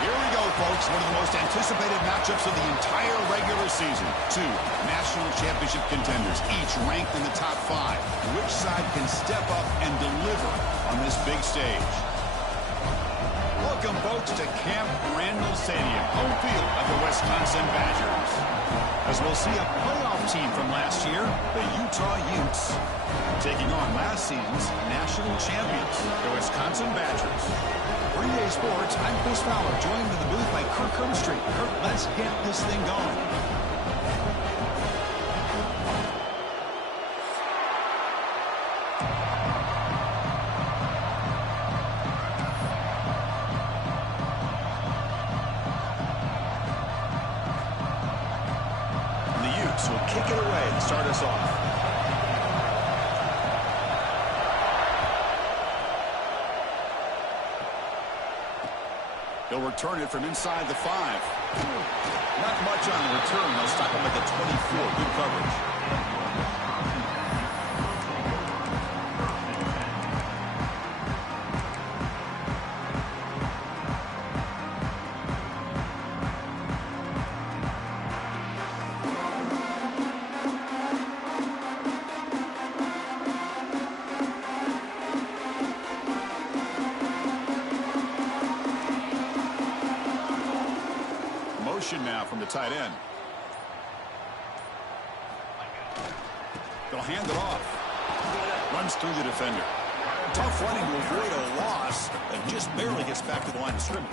Here we go, folks. One of the most anticipated matchups of the entire regular season. Two national championship contenders, each ranked in the top 5. Which side can step up and deliver on this big stage? Welcome, folks, to Camp Randall Stadium, home field of the Wisconsin Badgers. As we'll see a playoff team from last year, the Utah Utes, taking on last season's national champions, the Wisconsin Badgers. For EA Sports, I'm Chris Fowler, joined in the booth by Kirk Herbstreit. Kirk, let's get this thing going. And the Utes will kick it away to start us off. He'll return it from inside the 5. Not much on the return. They'll stop him at the 24. Good coverage. Now from the tight end. They'll hand it off. Runs through the defender. Tough running to avoid a loss and just barely gets back to the line of scrimmage.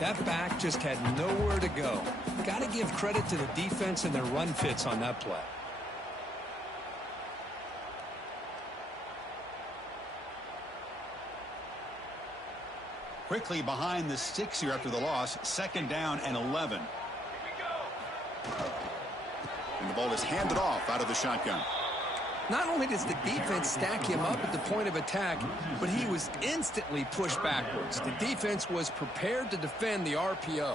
That back just had nowhere to go. Got to give credit to the defense and their run fits on that play. Quickly behind the sticks here after the loss. 2nd down and 11. And the ball is handed off out of the shotgun. Not only does the defense stack him up at the point of attack, but he was instantly pushed backwards. The defense was prepared to defend the RPO.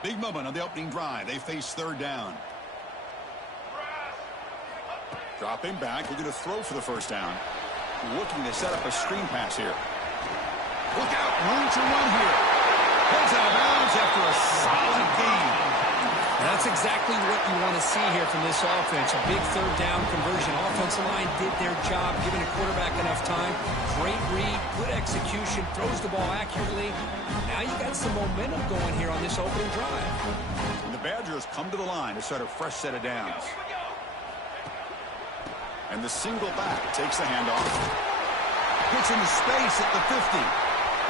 Big moment on the opening drive. They face 3rd down. Dropping back. Looking to throw for the 1st down. Looking to set up a screen pass here. Look out. Room to run here. Goes out of bounds after a solid gain. That's exactly what you want to see here from this offense. A big 3rd down conversion. Offensive line did their job, giving the quarterback enough time. Great read, good execution, throws the ball accurately. Now you got some momentum going here on this opening drive. And the Badgers come to the line to start a fresh set of downs. And the single back takes the handoff. Gets into space at the 50.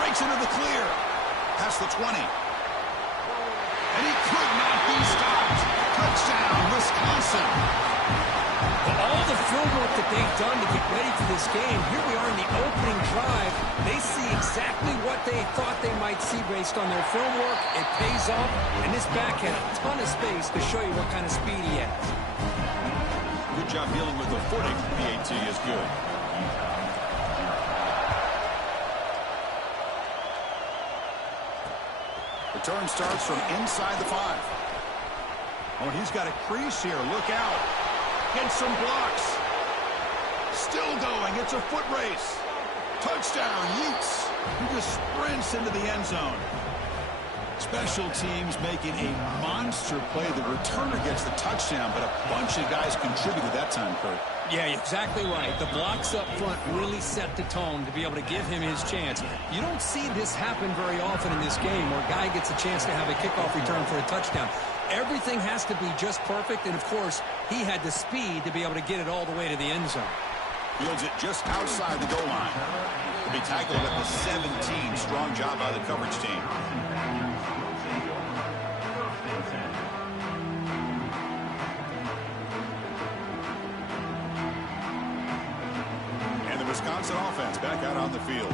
Breaks into the clear. Past the 20. And he could not be stopped. Touchdown, Wisconsin. Well, all the film work that they've done to get ready for this game, here we are in the opening drive. They see exactly what they thought they might see based on their film work. It pays off, and this back had a ton of space to show you what kind of speed he has. Good job dealing with the footing. PAT is good. Return starts from inside the 5. Oh, and he's got a crease here. Look out. Gets some blocks. Still going. It's a foot race. Touchdown, Utes. He just sprints into the end zone. Special teams making a monster play. The returner gets the touchdown, but a bunch of guys contributed that time, Kurt. Yeah, exactly right. The blocks up front really set the tone to be able to give him his chance. You don't see this happen very often in this game where a guy gets a chance to have a kickoff return for a touchdown. Everything has to be just perfect, and, of course, he had the speed to be able to get it all the way to the end zone. Fields it just outside the goal line. To be tackled at the 17. Strong job by the coverage team. And the Wisconsin offense back out on the field.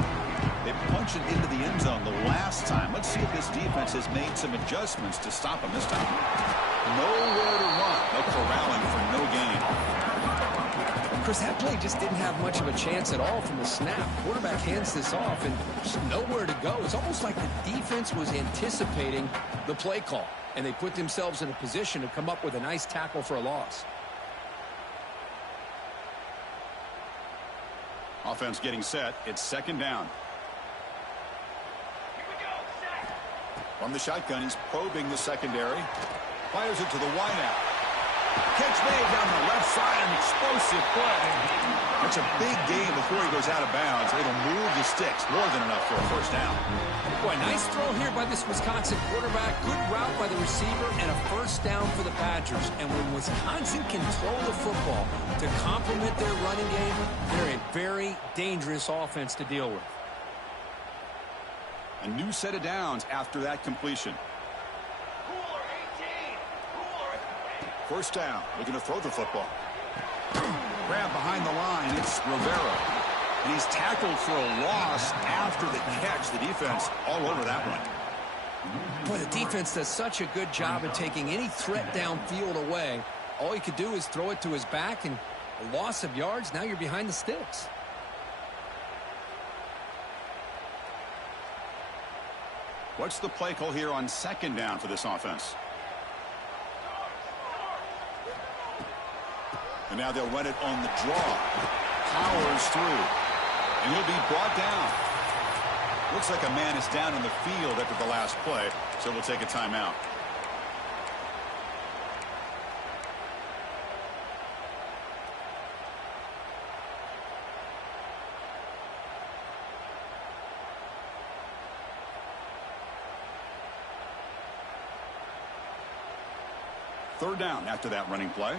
They punched it into the end zone the last time. Let's see if this defense has made some adjustments to stop them this time. Nowhere to run. No corralling for no gain. Chris, that play just didn't have much of a chance at all from the snap. Quarterback hands this off, and there's nowhere to go. It's almost like the defense was anticipating the play call. and they put themselves in a position to come up with a nice tackle for a loss. Offense getting set. It's second down. From the shotgun, he's probing the secondary. Fires it to the wideout. Catch made down the left side, an explosive play. It's a big gain before he goes out of bounds. It'll move the sticks, more than enough for a first down. Boy, nice throw here by this Wisconsin quarterback. Good route by the receiver, and a first down for the Badgers. And when Wisconsin can throw the football to complement their running game, they're a very dangerous offense to deal with. A new set of downs after that completion. First down, looking to throw the football. Grab behind the line, it's Rivera. And he's tackled for a loss after the catch. The defense all over that one. Boy, the defense does such a good job of taking any threat downfield away. All he could do is throw it to his back, and a loss of yards, now you're behind the sticks. What's the play call here on second down for this offense? And now they'll run it on the draw. Powers through. And he'll be brought down. Looks like a man is down in the field after the last play, so we'll take a timeout. Third down after that running play.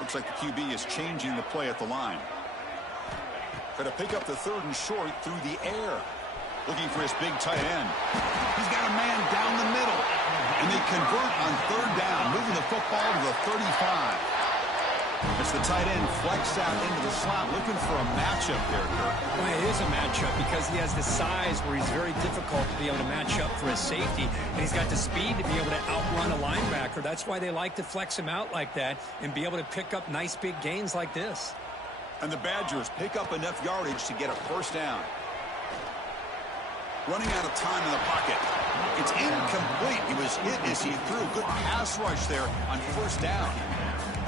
Looks like the QB is changing the play at the line. Try to pick up the third and short through the air. Looking for his big tight end. He's got a man down the middle. And they convert on third down, moving the football to the 35. As the tight end flexed out into the slot, looking for a matchup there, Kirk. Well, it is a matchup because he has the size where he's very difficult to be able to match up for his safety, and he's got the speed to be able to outrun a linebacker. That's why they like to flex him out like that and be able to pick up nice big gains like this. And the Badgers pick up enough yardage to get a first down. Running out of time in the pocket. It's incomplete. He was hit as he threw. Good pass rush there on first down.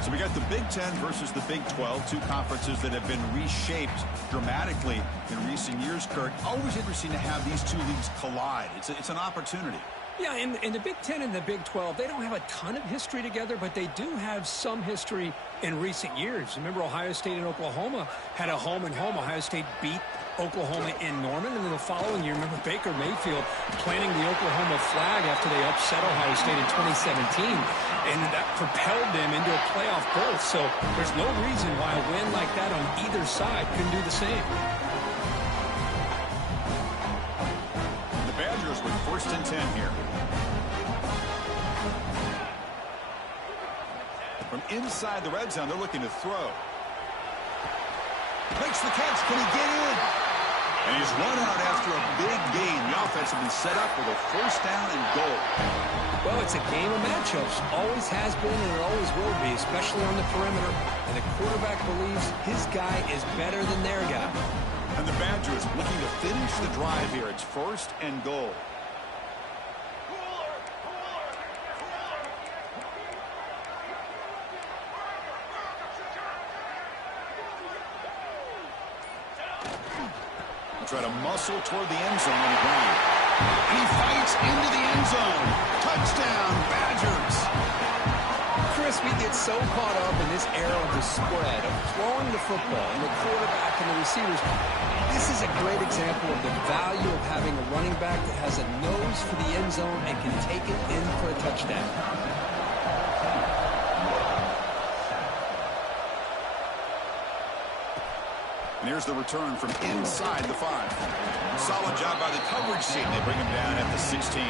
So we got the Big Ten versus the Big 12, two conferences that have been reshaped dramatically in recent years, Kirk. Always interesting to have these two leagues collide. It's an opportunity. Yeah, in the Big Ten and the Big 12, they don't have a ton of history together, but they do have some history in recent years. Remember, Ohio State and Oklahoma had a home-and-home. Ohio State beat Oklahoma in Norman, and then the following year, remember Baker Mayfield planting the Oklahoma flag after they upset Ohio State in 2017, and that propelled them into a playoff berth. So there's no reason why a win like that on either side couldn't do the same. The Badgers with first and 10 here. From inside the red zone, they're looking to throw. Makes the catch. Can he get in? And he's run out after a big gain. The offense has been set up with a first down and goal. Well, it's a game of matchups. Always has been and it always will be, especially on the perimeter. And the quarterback believes his guy is better than their guy. And the Badgers looking to finish the drive here. It's first and goal. Try to muscle toward the end zone on the ground. And he fights into the end zone. Touchdown, Badgers. Chris, we get so caught up in this era of the spread, of throwing the football and the quarterback and the receivers. This is a great example of the value of having a running back that has a nose for the end zone and can take it in for a touchdown. And here's the return from inside the 5. Solid job by the coverage team. They bring him down at the 16.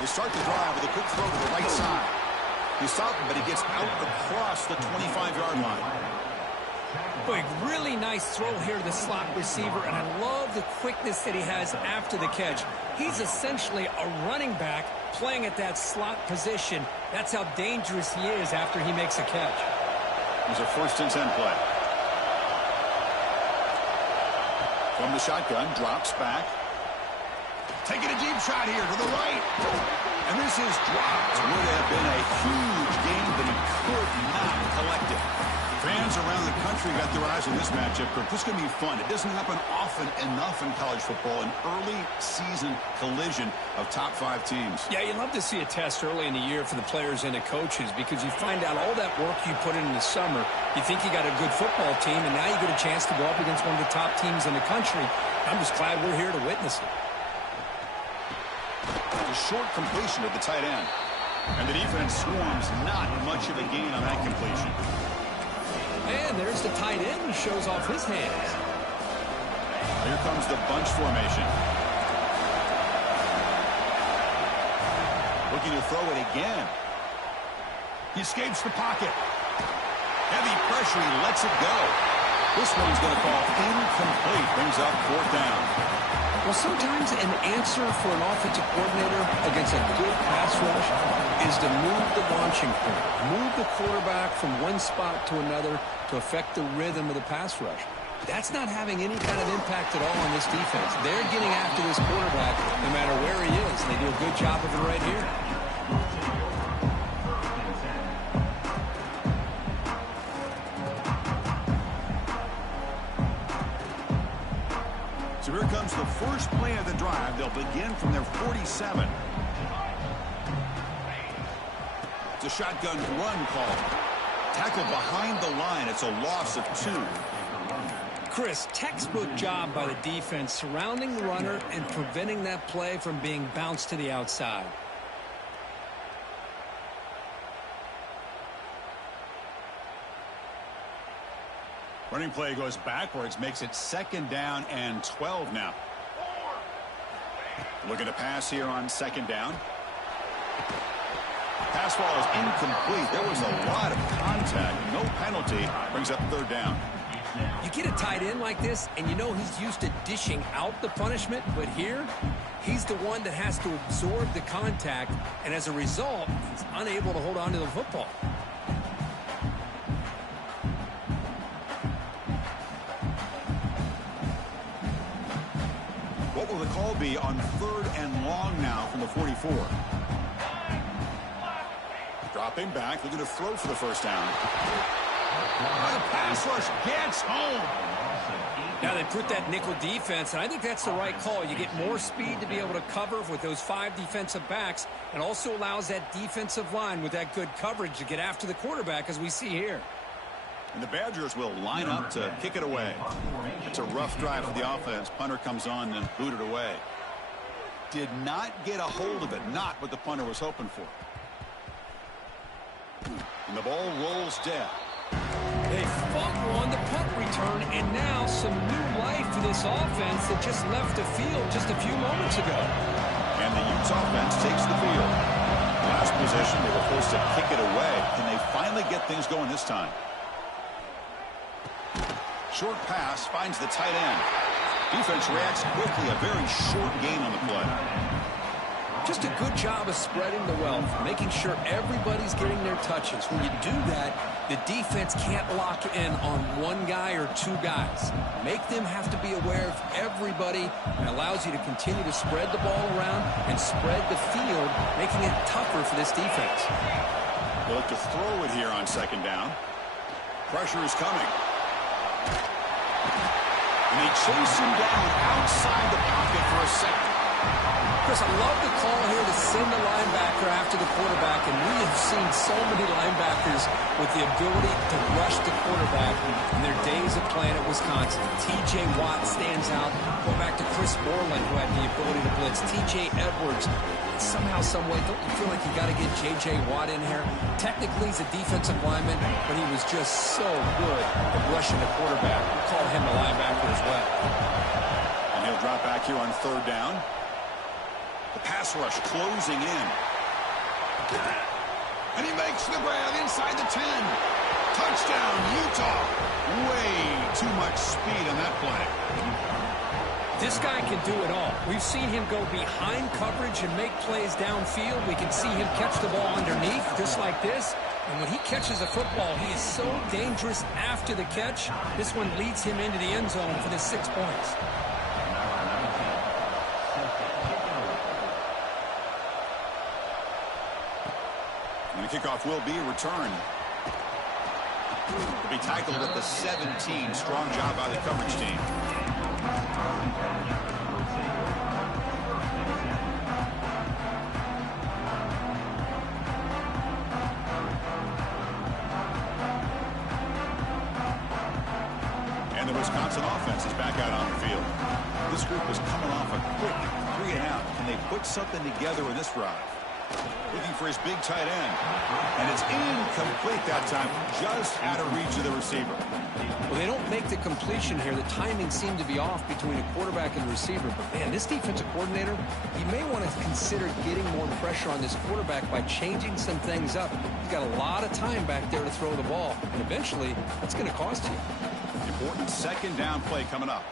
They start the drive with a quick throw to the right side. He's stopped, but he gets out across the 25-yard line. Big, really nice throw here to the slot receiver, and I love the quickness that he has after the catch. He's essentially a running back playing at that slot position. That's how dangerous he is after he makes a catch. Here's a 1st and 10 play. From the shotgun, drops back. Taking a deep shot here to the right. And this is dropped. Would have been a huge gain, but he could not collect it. Fans around the country got their eyes on this matchup. This is going to be fun. It doesn't happen often enough in college football. An early season collision of top 5 teams. Yeah, you love to see a test early in the year for the players and the coaches because you find out all that work you put in the summer. You think you got a good football team, and now you get a chance to go up against one of the top teams in the country. I'm just glad we're here to witness it. A short completion at the tight end. And the defense swarms not much of a gain on that completion. And there's the tight end who shows off his hands. Here comes the bunch formation. Looking to throw it again. He escapes the pocket. Heavy pressure, he lets it go. This one's going to fall incomplete. Brings up 4th down. Well, sometimes an answer for an offensive coordinator against a good pass rush is to move the launching point, move the quarterback from one spot to another to affect the rhythm of the pass rush. That's not having any kind of impact at all on this defense. They're getting after this quarterback no matter where he is, and they do a good job of it right here. So here comes the first play of the drive. They'll begin from their 47. It's a shotgun run call. Tackle behind the line. It's a loss of 2. Chris, textbook job by the defense surrounding the runner and preventing that play from being bounced to the outside. Running play goes backwards, makes it 2nd down and 12 now. Looking to pass here on 2nd down. Pass ball is incomplete. There was a lot of contact. No penalty. Brings up 3rd down. You get a tight end like this, and you know he's used to dishing out the punishment, but here, he's the one that has to absorb the contact, and as a result, he's unable to hold on to the football. What will the call be on 3rd and long now from the 44? Dropping back, looking to throw for the 1st down. The pass rush gets home. Now they put that nickel defense, and I think that's the right call. You get more speed to be able to cover with those 5 defensive backs, and also allows that defensive line with that good coverage to get after the quarterback, as we see here. And the Badgers will line up to kick it away. It's a rough drive for the offense. Punter comes on and booted away. Did not get a hold of it. Not what the punter was hoping for. And the ball rolls dead. They fumble on the punt return, and now some new life for this offense that just left the field just a few moments ago. And the Utes offense takes the field. Last possession, they were forced to kick it away. Can they finally get things going this time? Short pass finds the tight end. Defense reacts quickly. A very short gain on the play. Just a good job of spreading the wealth, making sure everybody's getting their touches. When you do that, the defense can't lock in on one guy or 2 guys. Make them have to be aware of everybody, and allows you to continue to spread the ball around and spread the field, making it tougher for this defense. They'll look to throw it here on 2nd down. Pressure is coming. And they chase him down outside the pocket for a second. Chris, I love the call here to send the linebacker after the quarterback, and we have seen so many linebackers with the ability to rush the quarterback in their days of playing at Wisconsin. T.J. Watt stands out. Go back to Chris Borland, who had the ability to blitz. T.J. Edwards. Somehow, some way, don't you feel like you got to get J.J. Watt in here? Technically, he's a defensive lineman, but he was just so good at rushing the quarterback. We call him a linebacker as well. And he'll drop back here on 3rd down. The pass rush closing in. And he makes the grab inside the 10. Touchdown, Utah. Way too much speed on that play. This guy can do it all. We've seen him go behind coverage and make plays downfield. We can see him catch the ball underneath, just like this. And when he catches a football, he is so dangerous after the catch. This one leads him into the end zone for the 6 points. And the kickoff will be returned. Be tackled at the 17. Strong job by the coverage team. And the Wisconsin offense is back out on the field. This group is coming off a quick 3-and-out. Can they put something together in this drive? Looking for his big tight end. And it's incomplete that time, just out of reach of the receiver. Well, they don't make the completion here. The timing seemed to be off between a quarterback and the receiver. But, man, this defensive coordinator, he may want to consider getting more pressure on this quarterback by changing some things up. He's got a lot of time back there to throw the ball. And eventually, that's going to cost you. Important second down play coming up.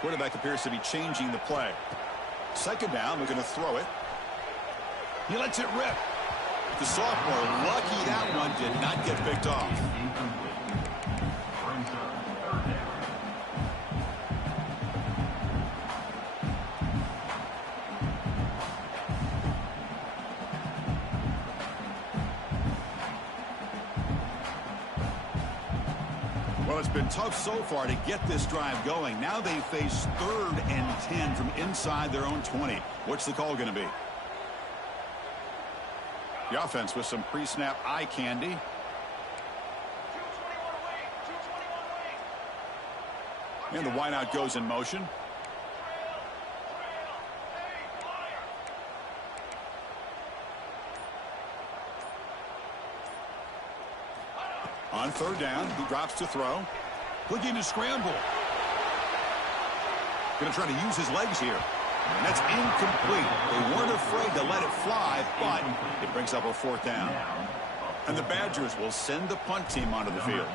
Quarterback appears to be changing the play. Second down, we're going to throw it. He lets it rip. The sophomore, lucky that one did not get picked off. Well, it's been tough so far to get this drive going. Now they face 3rd and 10 from inside their own 20. What's the call going to be? The offense with some pre-snap eye candy. And the wideout goes in motion. On 3rd down, he drops to throw. Looking to scramble. Going to try to use his legs here. And that's incomplete. They weren't afraid to let it fly, but it brings up a 4th down. And the Badgers will send the punt team onto the field.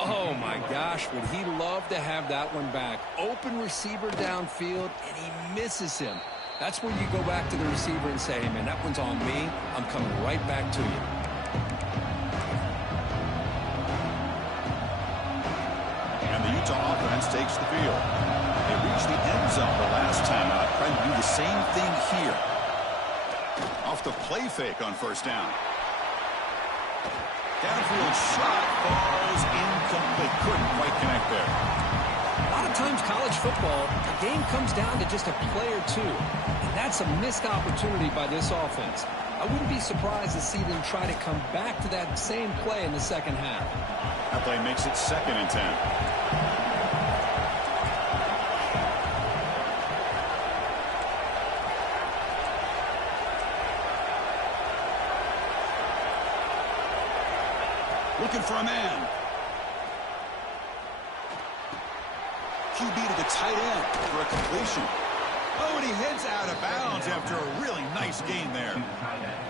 Oh, my gosh, would he love to have that one back. Open receiver downfield, and he misses him. That's where you go back to the receiver and say, hey, man, that one's on me. I'm coming right back to you. And the Utah offense takes the field. They reached the end zone the last time out. Trying to do the same thing here. Off the play fake on 1st down. Downfield shot falls incomplete. Couldn't quite connect there. A lot of times college football, the game comes down to just a play or two. And that's a missed opportunity by this offense. I wouldn't be surprised to see them try to come back to that same play in the second half. That play makes it 2nd and 10. Looking for a man. QB to the tight end for a completion. Oh, and he heads out of bounds after a really nice gain there.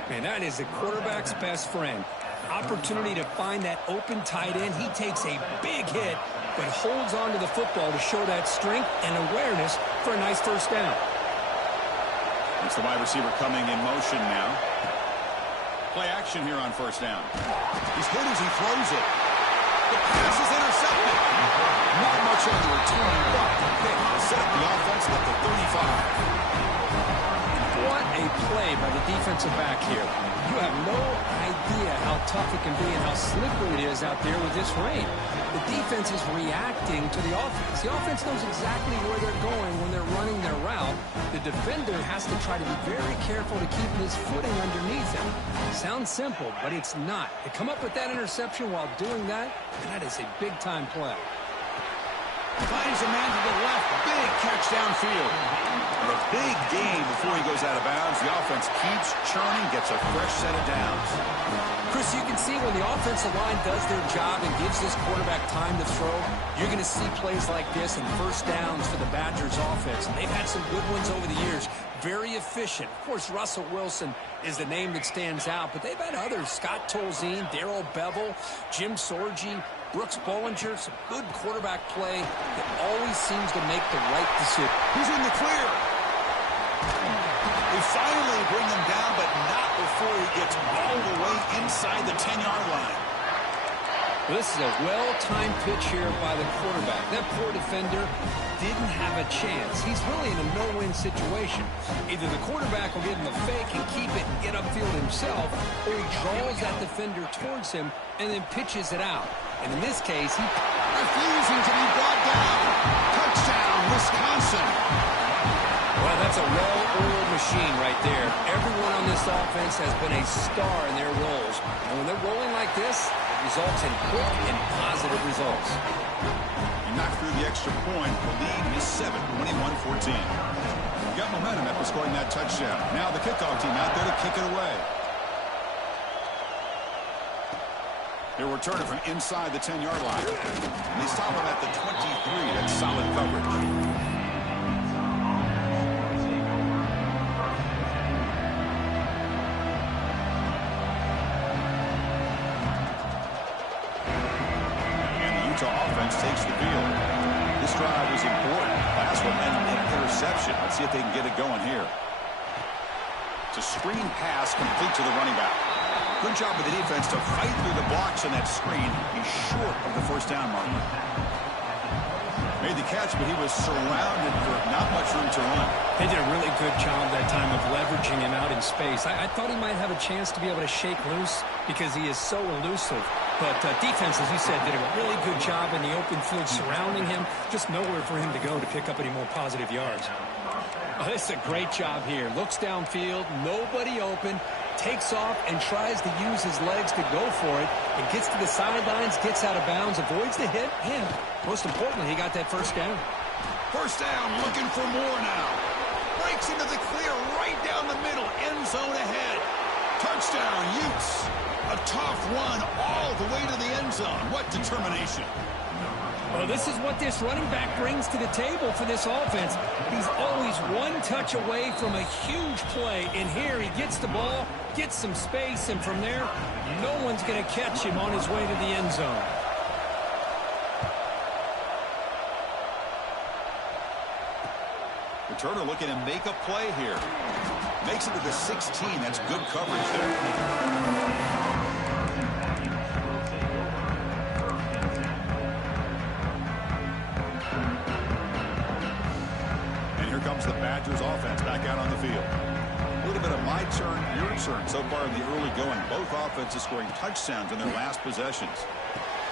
Man, that is the quarterback's best friend. Opportunity to find that open tight end. He takes a big hit, but holds on to the football to show that strength and awareness for a nice 1st down. It's the wide receiver coming in motion now. Play action here on 1st down. He's hit as he throws it. The pass is intercepted. Not much on the return, but the pick will set up the offense at the 35. What a play by the defensive back here. You have no idea how tough it can be and how slippery it is out there with this rain. The defense is reacting to the offense. The offense knows exactly where they're going when they're running their route. The defender has to try to be very careful to keep his footing underneath him. Sounds simple, but it's not. To come up with that interception while doing that, that is a big-time play. Finds a man to the left. Big catch downfield. And a big gain before he goes out of bounds. The offense keeps churning, gets a fresh set of downs. Chris, you can see when the offensive line does their job and gives this quarterback time to throw, you're going to see plays like this and first downs for the Badgers offense. And they've had some good ones over the years. Very efficient. Of course, Russell Wilson is the name that stands out, but they've had others. Scott Tolzien, Darrell Bevel, Jim Sorgi, Brooks Bollinger. Some good quarterback play that always seems to make the right decision. He's in the clear. They finally bring him down, but not before he gets all the way inside the 10-yard line. This is a well-timed pitch here by the quarterback. That poor defender didn't have a chance. He's really in a no-win situation. Either the quarterback will give him a fake and keep it and get upfield himself, or he draws that defender towards him and then pitches it out. And in this case, he refusing to be brought down. Touchdown, Wisconsin. Well, that's a well-oiled machine right there. Everyone on this offense has been a star in their roles. And when they're rolling like this, it results in quick and positive results. He knocked through the extra point. The lead is 7, 21-14. Got momentum after scoring that touchdown. Now the kickoff team out there to kick it away. They'll return it from inside the 10-yard line. And they stop him at the 23. That's solid coverage. Offense takes the field. This drive is important. Last one ended in an interception. Let's see if they can get it going here. It's a screen pass complete to the running back. Good job with the defense to fight through the blocks on that screen. He's short of the first down marker. Made the catch, but he was surrounded for not much room to run. They did a really good job that time of leveraging him out in space. I thought he might have a chance to be able to shake loose because he is so elusive. But defense, as you said, did a really good job in the open field surrounding him. Just nowhere for him to go to pick up any more positive yards. Oh, this is a great job here. Looks downfield, nobody open, takes off and tries to use his legs to go for it, and gets to the sidelines, gets out of bounds, avoids the hit, and most importantly, he got that first down. First down, looking for more now. Breaks into the clear right down the middle, end zone ahead. Touchdown, Utes. A tough run all the way to the end zone. What determination. Well, this is what this running back brings to the table for this offense. He's always one touch away from a huge play. And here he gets the ball, gets some space, and from there, no one's going to catch him on his way to the end zone. Returner looking to make a play here. Makes it to the 16. That's good coverage there. Comes the Badgers offense back out on the field. A little bit of my turn, your turn so far in the early going. Both offenses scoring touchdowns in their last possessions.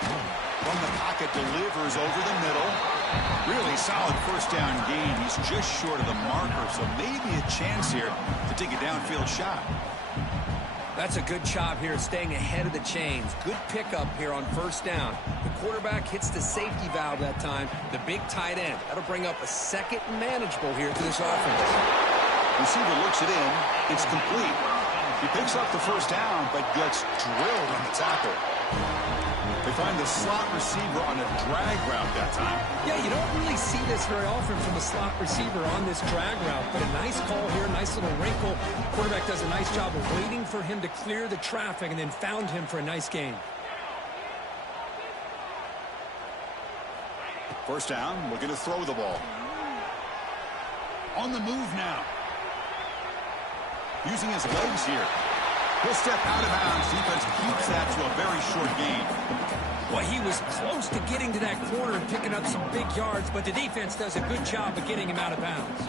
From the pocket, delivers over the middle. Really solid first down gain. He's just short of the marker, so maybe a chance here to take a downfield shot. That's a good job here staying ahead of the chains. Good pickup here on first down. The quarterback hits the safety valve that time. The big tight end. That'll bring up a second manageable here to this offense. Receiver looks it in. It's complete. He picks up the first down, but gets drilled on the tackle. They find the slot receiver on a drag route that time. Yeah, you don't really see this very often from a slot receiver on this drag route, but a nice call here, nice little wrinkle. Quarterback does a nice job of waiting for him to clear the traffic and then found him for a nice gain. First down, looking to throw the ball. On the move now. Using his legs here. He'll step out of bounds. Defense keeps that to a very short gain. Well, he was close to getting to that corner and picking up some big yards, but the defense does a good job of getting him out of bounds.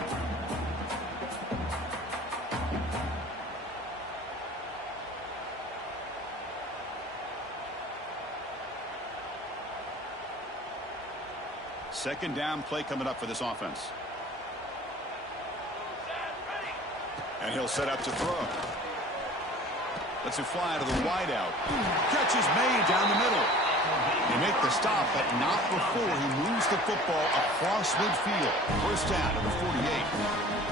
Second down play coming up for this offense. And he'll set up to throw. Lets it fly to the wideout. Catch is made down the middle. They make the stop, but not before he moves the football across midfield. First down to the 48.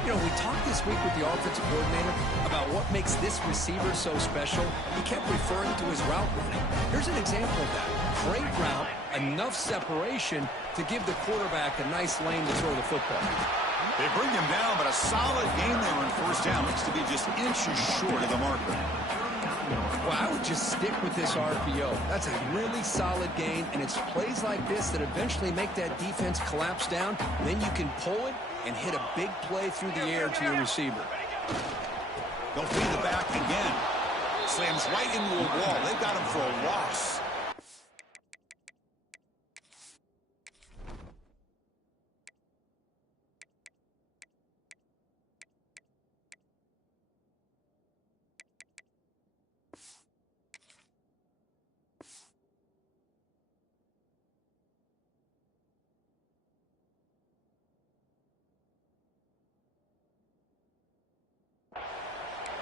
You know, we talked this week with the offensive coordinator about what makes this receiver so special. He kept referring to his route running. Here's an example of that. Great route, enough separation to give the quarterback a nice lane to throw the football. They bring him down, but a solid game there on first down. Looks to be just inches short of the marker. Well, I would just stick with this RPO. That's a really solid gain, and it's plays like this that eventually make that defense collapse down. Then you can pull it and hit a big play through the air to your receiver. They'll feed the back again. Slams right into a wall. They've got him for a loss.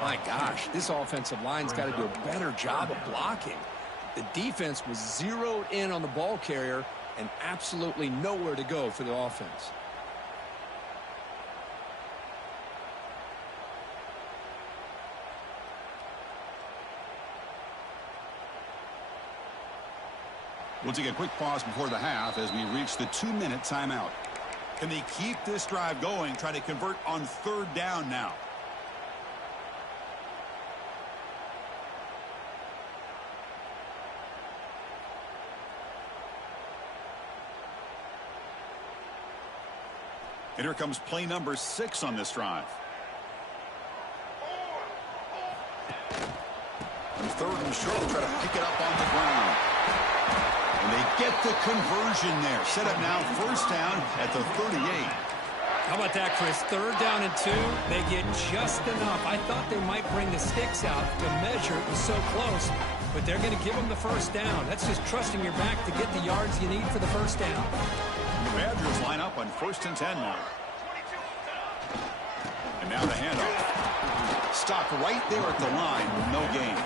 My gosh, this offensive line's got to do a better job of blocking. The defense was zeroed in on the ball carrier and absolutely nowhere to go for the offense. We'll take a quick pause before the half as we reach the 2-minute timeout. Can they keep this drive going, try to convert on third down now? And here comes play number 6 on this drive. On third and short, try to pick it up on the ground. And they get the conversion there. Set up now, first down at the 38. How about that, Chris? Third down and 2. They get just enough. I thought they might bring the sticks out to measure. It was so close. But they're going to give them the first down. That's just trusting your back to get the yards you need for the first down. The Badgers line up on first and 10 now. And now the handoff. Stopped right there at the line. No gain.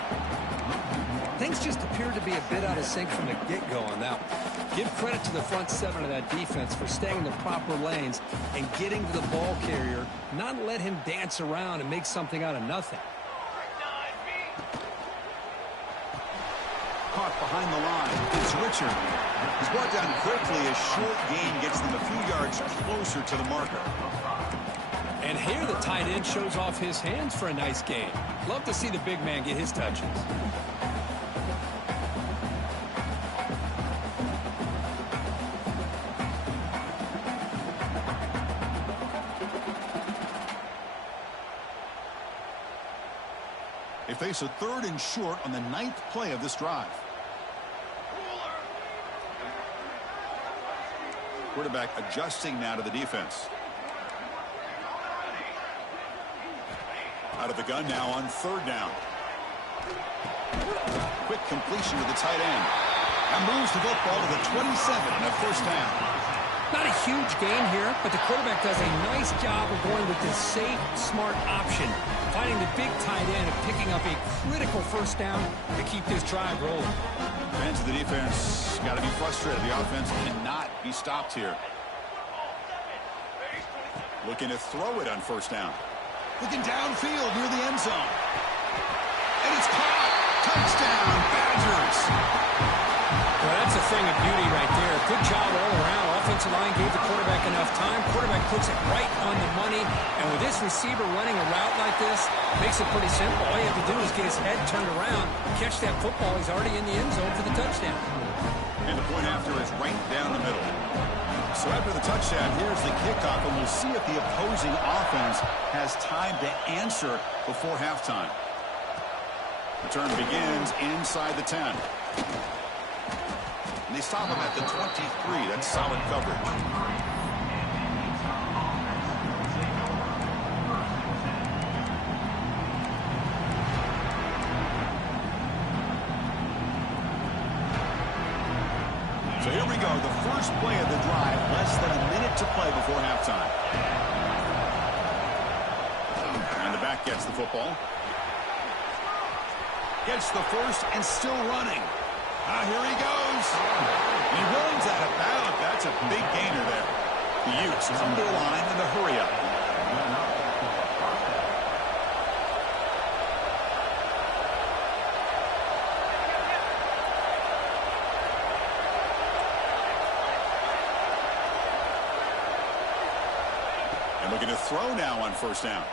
Things just appear to be a bit out of sync from the get-go on that one. Give credit to the front 7 of that defense for staying in the proper lanes and getting to the ball carrier, not let him dance around and make something out of nothing. Caught behind the line. It's Richard. He's brought down quickly. A short gain gets them a few yards closer to the marker. And here the tight end shows off his hands for a nice gain. Love to see the big man get his touches. They face a third and short on the 9th play of this drive. Quarterback adjusting now to the defense. Out of the gun now on third down. Quick completion to the tight end. And moves the football to the 27 and a first down. Not a huge gain here, but the quarterback does a nice job of going with this safe, smart option, finding the big tight end and picking up a critical first down to keep this drive rolling. Fans of the defense got to be frustrated. The offense cannot be stopped here. Looking to throw it on first down. Looking downfield near the end zone. And it's caught. Touchdown, Badgers. Well, that's a thing of beauty right there. Good job all around. Offensive line gave the quarterback enough time. Quarterback puts it right on the money. And with this receiver running a route like this, makes it pretty simple. All you have to do is get his head turned around, catch that football. He's already in the end zone for the touchdown. And the point after is right down the middle. So after the touchdown, here's the kickoff, and we'll see if the opposing offense has time to answer before halftime. Return begins inside the 10. And they stop him at the 23. That's solid coverage. So here we go, the first play of the drive, less than a minute to play before halftime. And the back gets the football. Gets the first and still running. Here he goes. And he runs out of bounds. That's a big gainer there. The Utes come to the line in the hurry up. And looking to throw now on first down.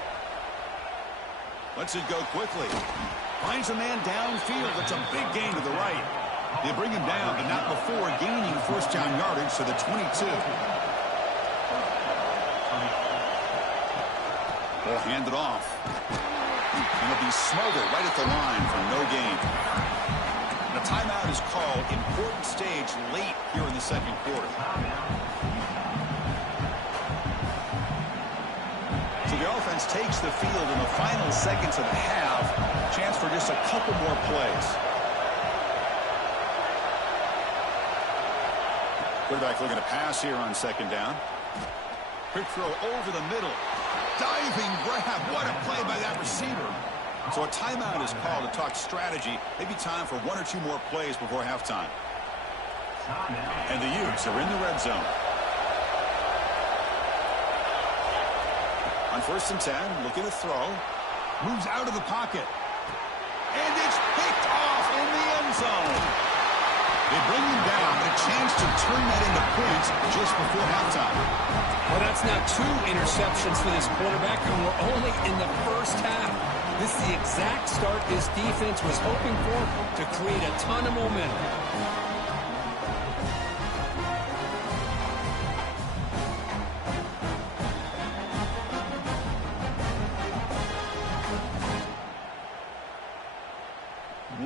Lets it go quickly. Finds a man downfield. That's a big gain to the right. They bring him down, but not before gaining first down yardage to the 22. They'll hand it off. And it'll be smothered right at the line for no gain. The timeout is called. Important stage late here in the second quarter. So the offense takes the field in the final seconds of the half. Chance for just a couple more plays. Quarterback looking to pass here on second down. Quick throw over the middle. Diving grab. What a play by that receiver. So a timeout is called to talk strategy. Maybe time for one or two more plays before halftime. And the Utes are in the red zone. On first and 10, looking to throw. Moves out of the pocket. And it's picked off in the end zone. They bring him down, a chance to turn that into points just before halftime. Well, that's now 2 interceptions for this quarterback, and we're only in the first half. This is the exact start this defense was hoping for to create a ton of momentum.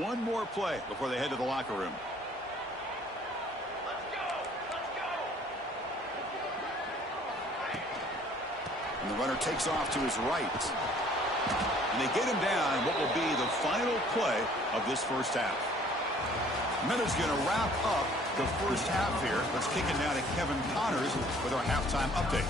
One more play before they head to the locker room. And the runner takes off to his right. And they get him down in what will be the final play of this first half. Miller's going to wrap up the first half here. Let's kick it now to Kevin Connors with our halftime update.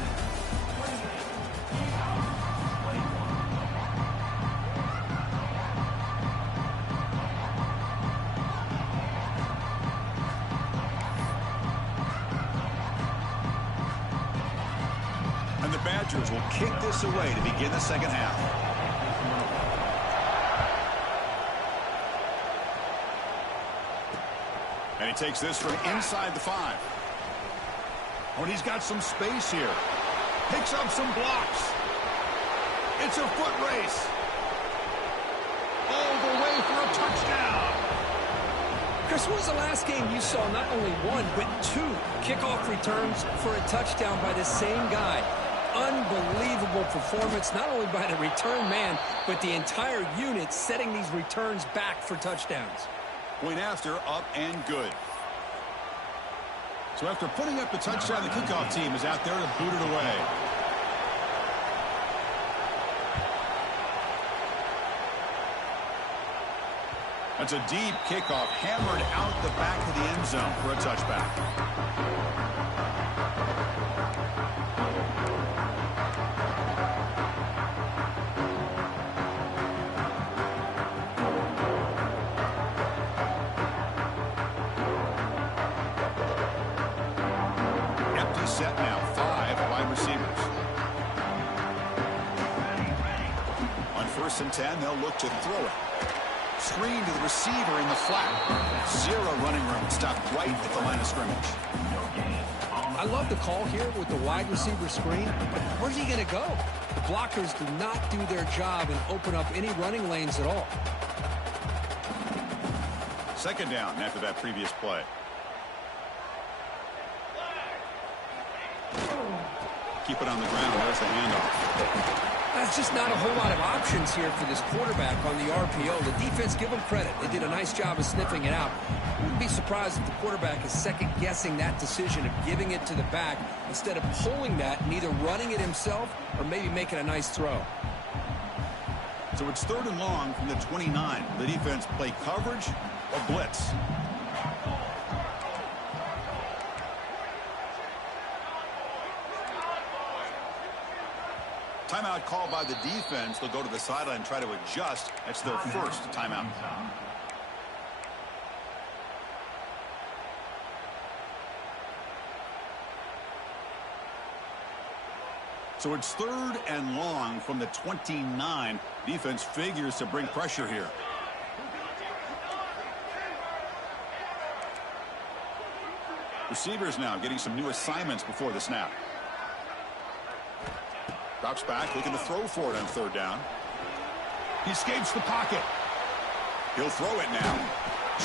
And the Badgers will kick this away to begin the second half. And he takes this from inside the 5. Oh, and he's got some space here. Picks up some blocks. It's a foot race. All the way for a touchdown. Chris, when was the last game you saw not only 1, but 2 kickoff returns for a touchdown by the same guy? Unbelievable performance, not only by the return man, but the entire unit setting these returns back for touchdowns. Point after, up and good. So after putting up the touchdown, the kickoff team is out there to boot it away. That's a deep kickoff, hammered out the back of the end zone for a touchback. Set now, 5 wide receivers. On first and 10, they'll look to throw it. Screen to the receiver in the flat. 0 running room. Stopped right at the line of scrimmage. I love the call here with the wide receiver screen, but where's he going to go? The blockers do not do their job and open up any running lanes at all. Second down after that previous play. Keep it on the ground. There's the handoff. That's just not a whole lot of options here for this quarterback on the RPO. The defense, give them credit. They did a nice job of sniffing it out. Wouldn't be surprised if the quarterback is second-guessing that decision of giving it to the back instead of pulling that and either running it himself or maybe making a nice throw. So it's 3rd and long from the 29. The defense play coverage or blitz. Timeout called by the defense. They'll go to the sideline and try to adjust. That's their first timeout. So it's 3rd and long from the 29. Defense figures to bring pressure here. Receivers now getting some new assignments before the snap. Drops back, looking to throw for it on 3rd down. He escapes the pocket. He'll throw it now.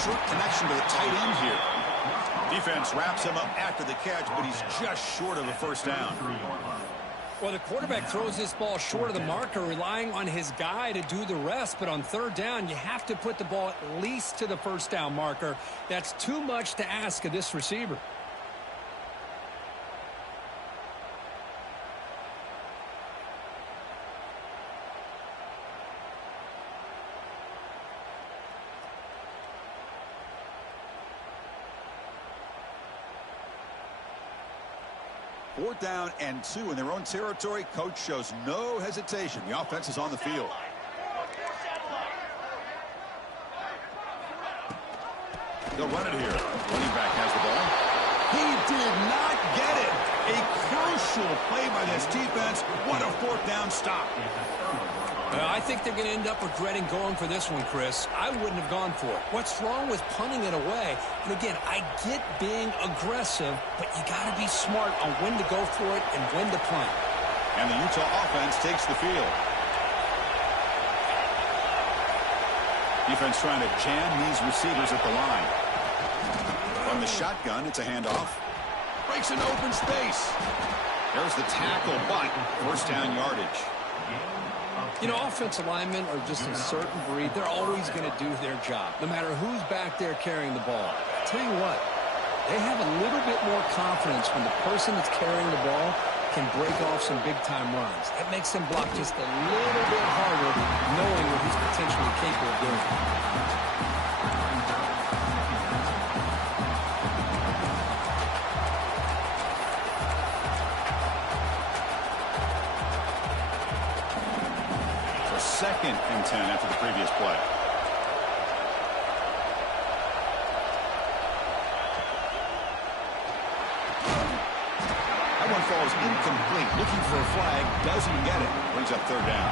Short connection to the tight end here. Defense wraps him up after the catch, but he's just short of a 1st down. Well, the quarterback throws this ball short of the marker, relying on his guy to do the rest. But on 3rd down, you have to put the ball at least to the 1st down marker. That's too much to ask of this receiver. Fourth down and 2 in their own territory. Coach shows no hesitation. The offense is on the field. They'll run it here. Running back has the ball. He did not get it. A crucial play by this defense. What a 4th down stop. I think they're going to end up regretting going for this one, Chris. I wouldn't have gone for it. What's wrong with punting it away? And again, I get being aggressive, but you got to be smart on when to go for it and when to punt. And the Utah offense takes the field. Defense trying to jam these receivers at the line. From the shotgun, it's a handoff. Breaks an open space. There's the tackle, but 1st down yardage. You know, offensive linemen are just a certain breed. They're always going to do their job, no matter who's back there carrying the ball. I'll tell you what, they have a little bit more confidence when the person that's carrying the ball can break off some big-time runs. That makes them block just a little bit harder, knowing what he's potentially capable of doing. Second and 10 after the previous play. That one falls incomplete. Looking for a flag. Doesn't get it. Brings up 3rd down.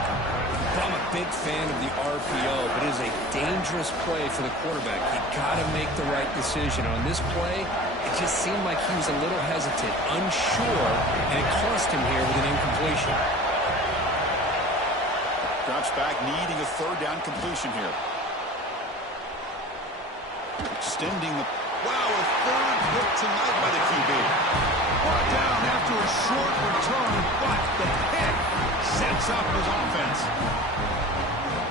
I'm a big fan of the RPO, but it is a dangerous play for the quarterback. You got to make the right decision. On this play, it just seemed like he was a little hesitant, unsure, and it cost him here with an incompletion. Drops back, needing a 3rd down completion here. Extending the... Wow, a 3rd hit tonight by the QB. Brought down after a short return, but the hit sets up his offense.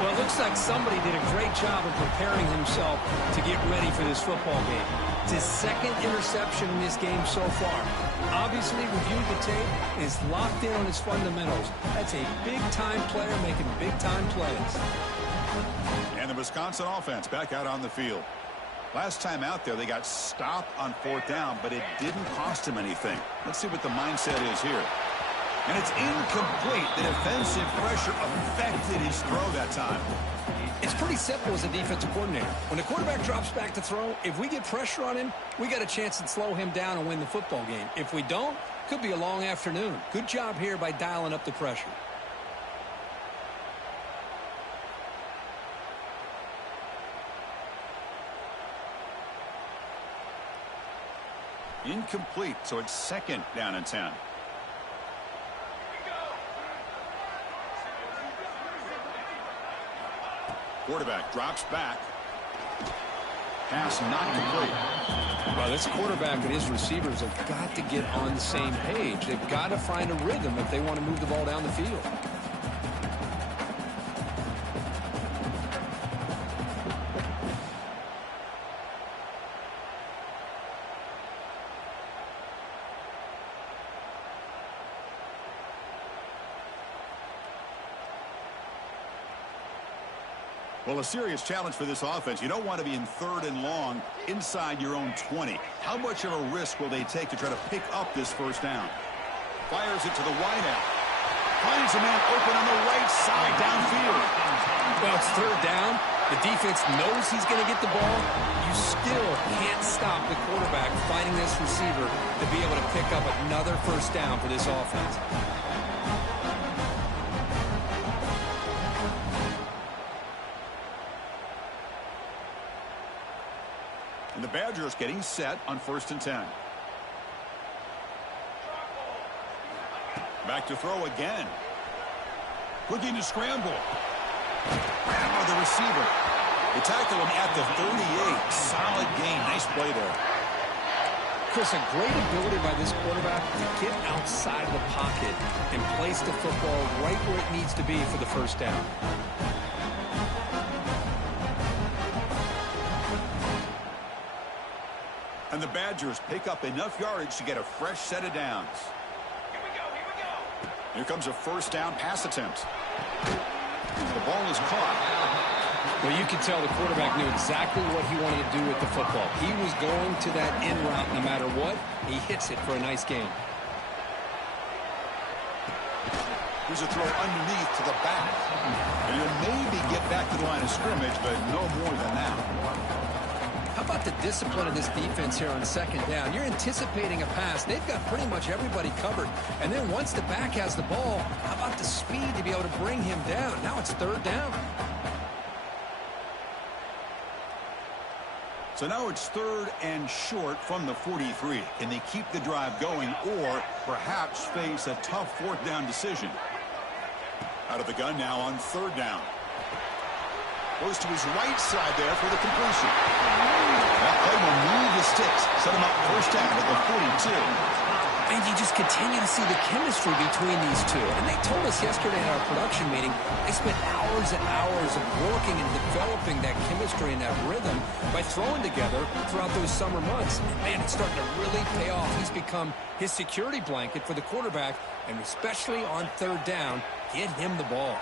Well, it looks like somebody did a great job of preparing himself to get ready for this football game. It's his 2nd interception in this game so far. Obviously, reviewed the tape, is locked in on his fundamentals. That's a big-time player making big-time plays. And the Wisconsin offense back out on the field. Last time out there, they got stopped on 4th down, but it didn't cost him anything. Let's see what the mindset is here. And it's incomplete. The defensive pressure affected his throw that time. It's pretty simple as a defensive coordinator. When the quarterback drops back to throw, if we get pressure on him, we got a chance to slow him down and win the football game. If we don't, could be a long afternoon. Good job here by dialing up the pressure. Incomplete, so it's 2nd down and 10. Quarterback drops back. Pass not complete. Well, this quarterback and his receivers have got to get on the same page. They've got to find a rhythm if they want to move the ball down the field. Well, a serious challenge for this offense. You don't want to be in 3rd and long inside your own 20. How much of a risk will they take to try to pick up this 1st down? Fires it to the wideout. Finds a man open on the right side downfield. Well, it's 3rd down. The defense knows he's going to get the ball. You still can't stop the quarterback fighting this receiver to be able to pick up another 1st down for this offense. And the Badgers getting set on 1st and 10. Back to throw again. Looking to scramble. Grab by the receiver. They tackle him at the 38. Solid gain. Nice play there. Chris, a great ability by this quarterback to get outside of the pocket and place the football right where it needs to be for the first down. And the Badgers pick up enough yardage to get a fresh set of downs. Here we go. Here comes a first down pass attempt. The ball is caught. Well, you could tell the quarterback knew exactly what he wanted to do with the football. He was going to that in route no matter what. He hits it for a nice gain. Here's a throw underneath to the back. And he'll maybe get back to the line of scrimmage, but no more than that. How about the discipline of this defense here on 2nd down? You're anticipating a pass. They've got pretty much everybody covered. And then once the back has the ball, how about the speed to be able to bring him down? Now it's 3rd down. So now it's 3rd and short from the 43. Can they keep the drive going or perhaps face a tough 4th down decision? Out of the gun now on 3rd down. Goes to his right side there for the completion. That play will move the sticks. Set him up 1st down at the 42. And you just continue to see the chemistry between these two. And they told us yesterday at our production meeting, they spent hours and hours of working and developing that chemistry and that rhythm by throwing together throughout those summer months. And man, it's starting to really pay off. He's become his security blanket for the quarterback, and especially on 3rd down, get him the ball.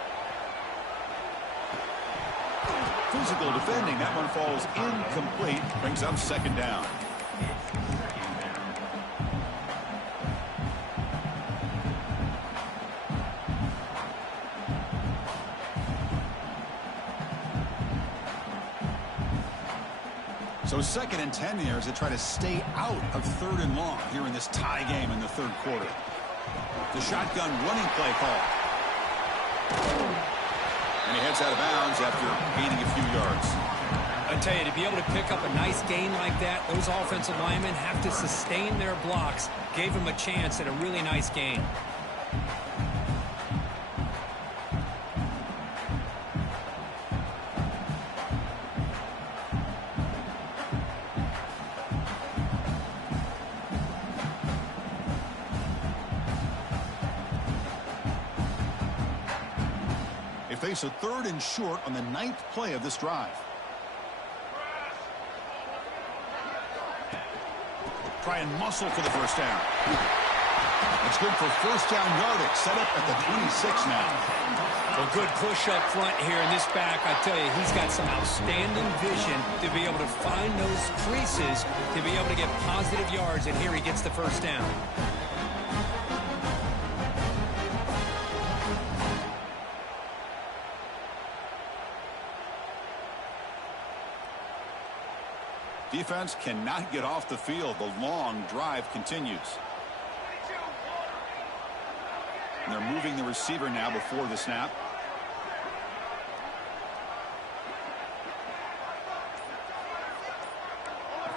Physical defending. That one falls incomplete. Brings up 2nd down. So 2nd and 10 here as they try to stay out of 3rd and long here in this tie game in the 3rd quarter. The shotgun running play call. And he heads out of bounds after gaining a few yards. I tell you, to be able to pick up a nice gain like that, those offensive linemen have to sustain their blocks. Gave him a chance at a really nice gain. Face a 3rd and short on the 9th play of this drive. Try and muscle for the 1st down. It's good for 1st down yardage. Set up at the 26 now. A good push up front here in this back. I tell you, he's got some outstanding vision to be able to find those creases, to be able to get positive yards, and here he gets the 1st down. Defense cannot get off the field. The long drive continues. And they're moving the receiver now before the snap.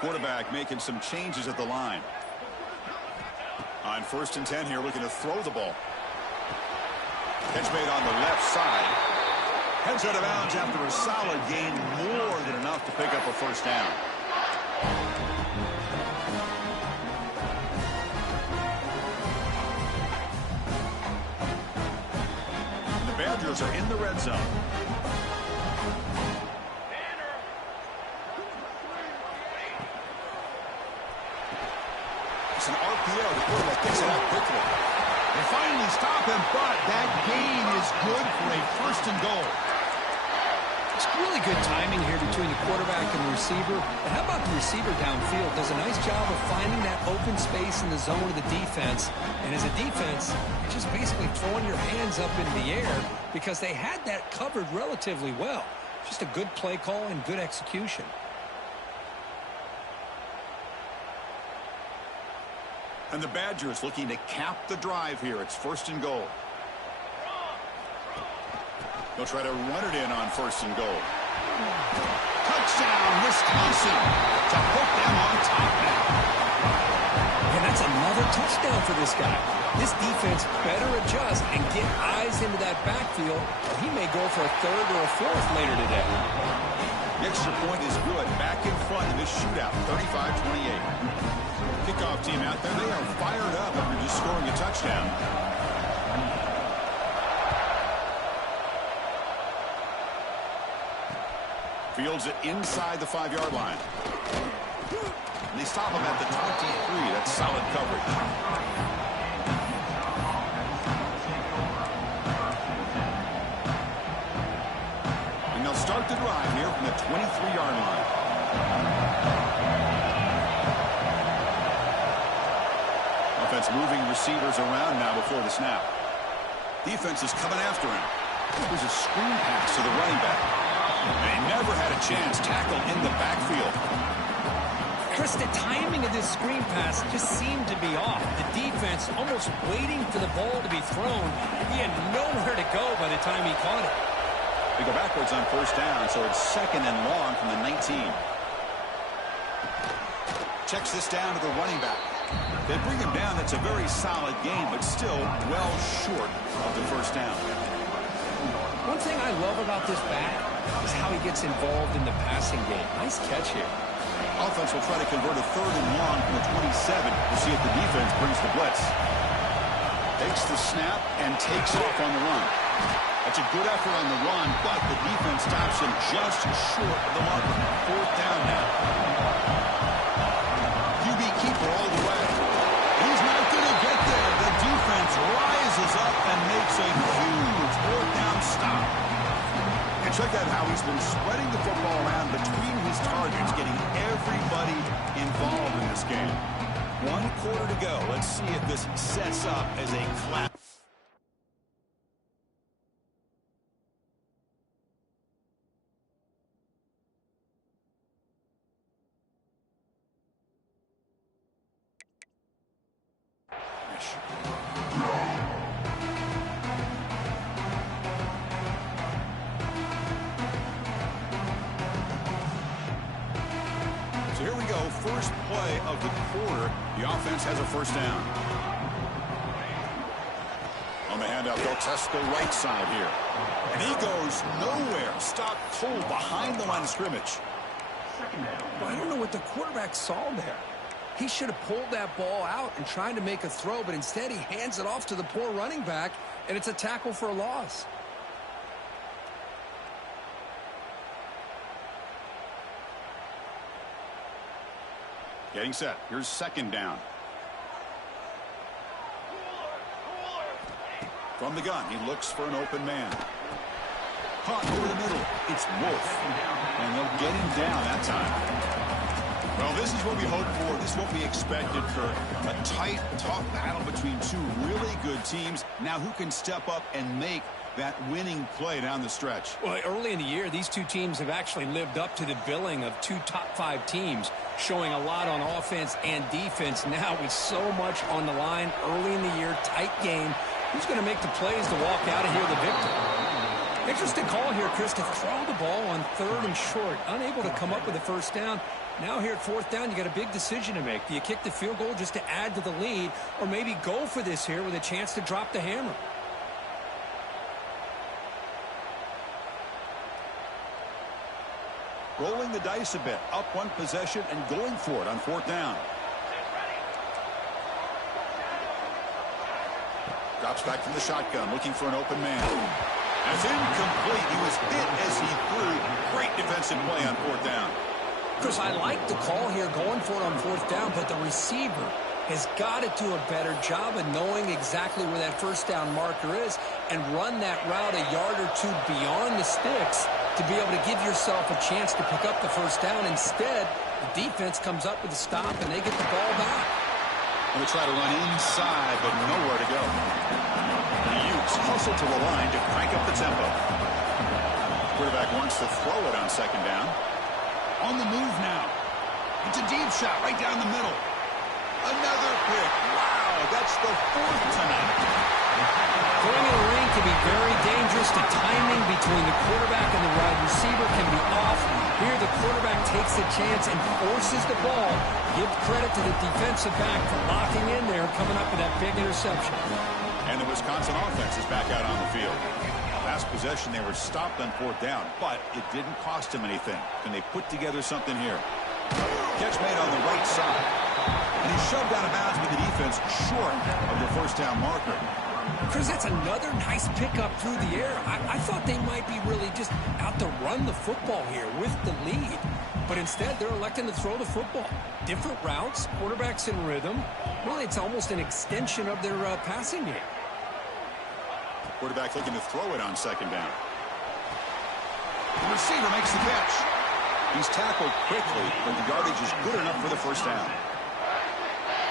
Quarterback making some changes at the line. On 1st and 10 here, looking to throw the ball. Catch made on the left side. Heads out of bounds after a solid gain, more than enough to pick up a 1st down. The Badgers are in the red zone. It's an RPO. The quarterback picks it up quickly. They finally stop him, but that gain is good for a 1st and goal. It's really good timing here between the quarterback and the receiver. But how about the receiver downfield? Does a nice job of finding that open space in the zone of the defense. And as a defense, you're just basically throwing your hands up in the air because they had that covered relatively well. Just a good play call and good execution. And the Badgers looking to cap the drive here. It's 1st and goal. They'll try to run it in on 1st and goal. Touchdown, Wisconsin, to put them on top now. And that's another touchdown for this guy. This defense better adjust and get eyes into that backfield, or he may go for a third or a fourth later today. The extra point is good. Back in front in this shootout, 35-28. Kickoff team out there, they are fired up after just scoring a touchdown. Fields it inside the 5-yard line. They stop him at the 23. That's solid coverage. And they'll start the drive here from the 23-yard line. Offense moving receivers around now before the snap. Defense is coming after him. There's a screen pass to the running back. They never had a chance tackled in the backfield. Chris, the timing of this screen pass just seemed to be off. The defense almost waiting for the ball to be thrown. He had nowhere to go by the time he caught it. They go backwards on first down, so it's 2nd and long from the 19. Checks this down to the running back. They bring him down. That's a very solid game, but still well short of the first down. One thing I love about this back is how he gets involved in the passing game. Nice catch here. Offense will try to convert a 3rd and long from the 27. We'll see if the defense brings the blitz. Takes the snap and takes off on the run. That's a good effort on the run, but the defense stops him just short of the marker. 4th down now. QB keeper all the way. He's not going to get there. The defense rises up and makes a huge 4th down stop. And check out how he's been spreading the football around between his targets, getting everybody involved in this game. 1 quarter to go. Let's see if this sets up as a clap. So here we go, first play of the quarter. The offense has a first down. On the handout, they'll test the right side here. And he goes nowhere. Stopped cold behind the line of scrimmage. Well, I don't know what the quarterback saw there. He should have pulled that ball out and tried to make a throw, but instead he hands it off to the poor running back, and it's a tackle for a loss. Getting set. Here's 2nd down. From the gun, he looks for an open man. Caught over the middle. It's Wolf. And they'll get him down that time. Well, this is what we hoped for. This is what we expected for a tight, tough battle between two really good teams. Now, who can step up and make that winning play down the stretch? Well, early in the year, these two teams have actually lived up to the billing of 2 top 5 teams, showing a lot on offense and defense. Now, with so much on the line early in the year, tight game, who's going to make the plays to walk out of here the victor? Interesting call here, Chris, to throw the ball on 3rd and short, unable to come up with a first down. Now here at 4th down, you got a big decision to make. Do you kick the field goal just to add to the lead, or maybe go for this here with a chance to drop the hammer? Rolling the dice a bit, up 1 possession and going for it on 4th down. Drops back from the shotgun, looking for an open man. That's incomplete. He was hit as he threw. Great defensive play on 4th down. Chris, I like the call here going for it on 4th down, but the receiver has got to do a better job of knowing exactly where that first down marker is and run that route a yard or 2 beyond the sticks to be able to give yourself a chance to pick up the first down. Instead, the defense comes up with a stop and they get the ball back. Going to try to run inside, but nowhere to go. The Utes hustle to the line to crank up the tempo. Quarterback wants to throw it on 2nd down. On the move now. It's a deep shot right down the middle. Another pick. Wow, that's the 4th tonight. Throwing in the ring can be very dangerous. The timing between the quarterback and the wide receiver can be off. takes a chance and forces the ball. Give credit to the defensive back for locking in there, coming up with that big interception. And the Wisconsin offense is back out on the field. Last possession, they were stopped on 4th down, but it didn't cost them anything. Can they put together something here? Catch made on the right side. And he's shoved out of bounds with the defense short of the 1st down marker. Chris, that's another nice pickup through the air. I thought they might be really just out to run the football here with the lead. But instead, they're electing to throw the football. Different routes, quarterbacks in rhythm. Really, it's almost an extension of their passing game. Quarterback looking to throw it on 2nd down. The receiver makes the catch. He's tackled quickly, but the yardage is good enough for the 1st down.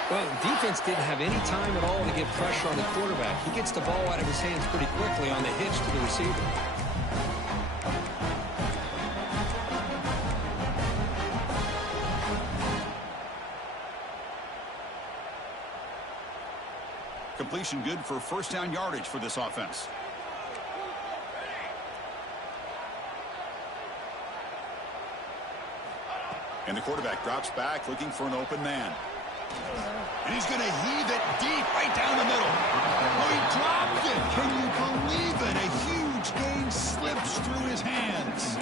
Well, defense didn't have any time at all to get pressure on the quarterback. He gets the ball out of his hands pretty quickly on the hitch to the receiver. Completion good for 1st down yardage for this offense. And the quarterback drops back looking for an open man. And he's going to heave it deep right down the middle. Oh, he dropped it. Can you believe it? A huge gain slips through his hands.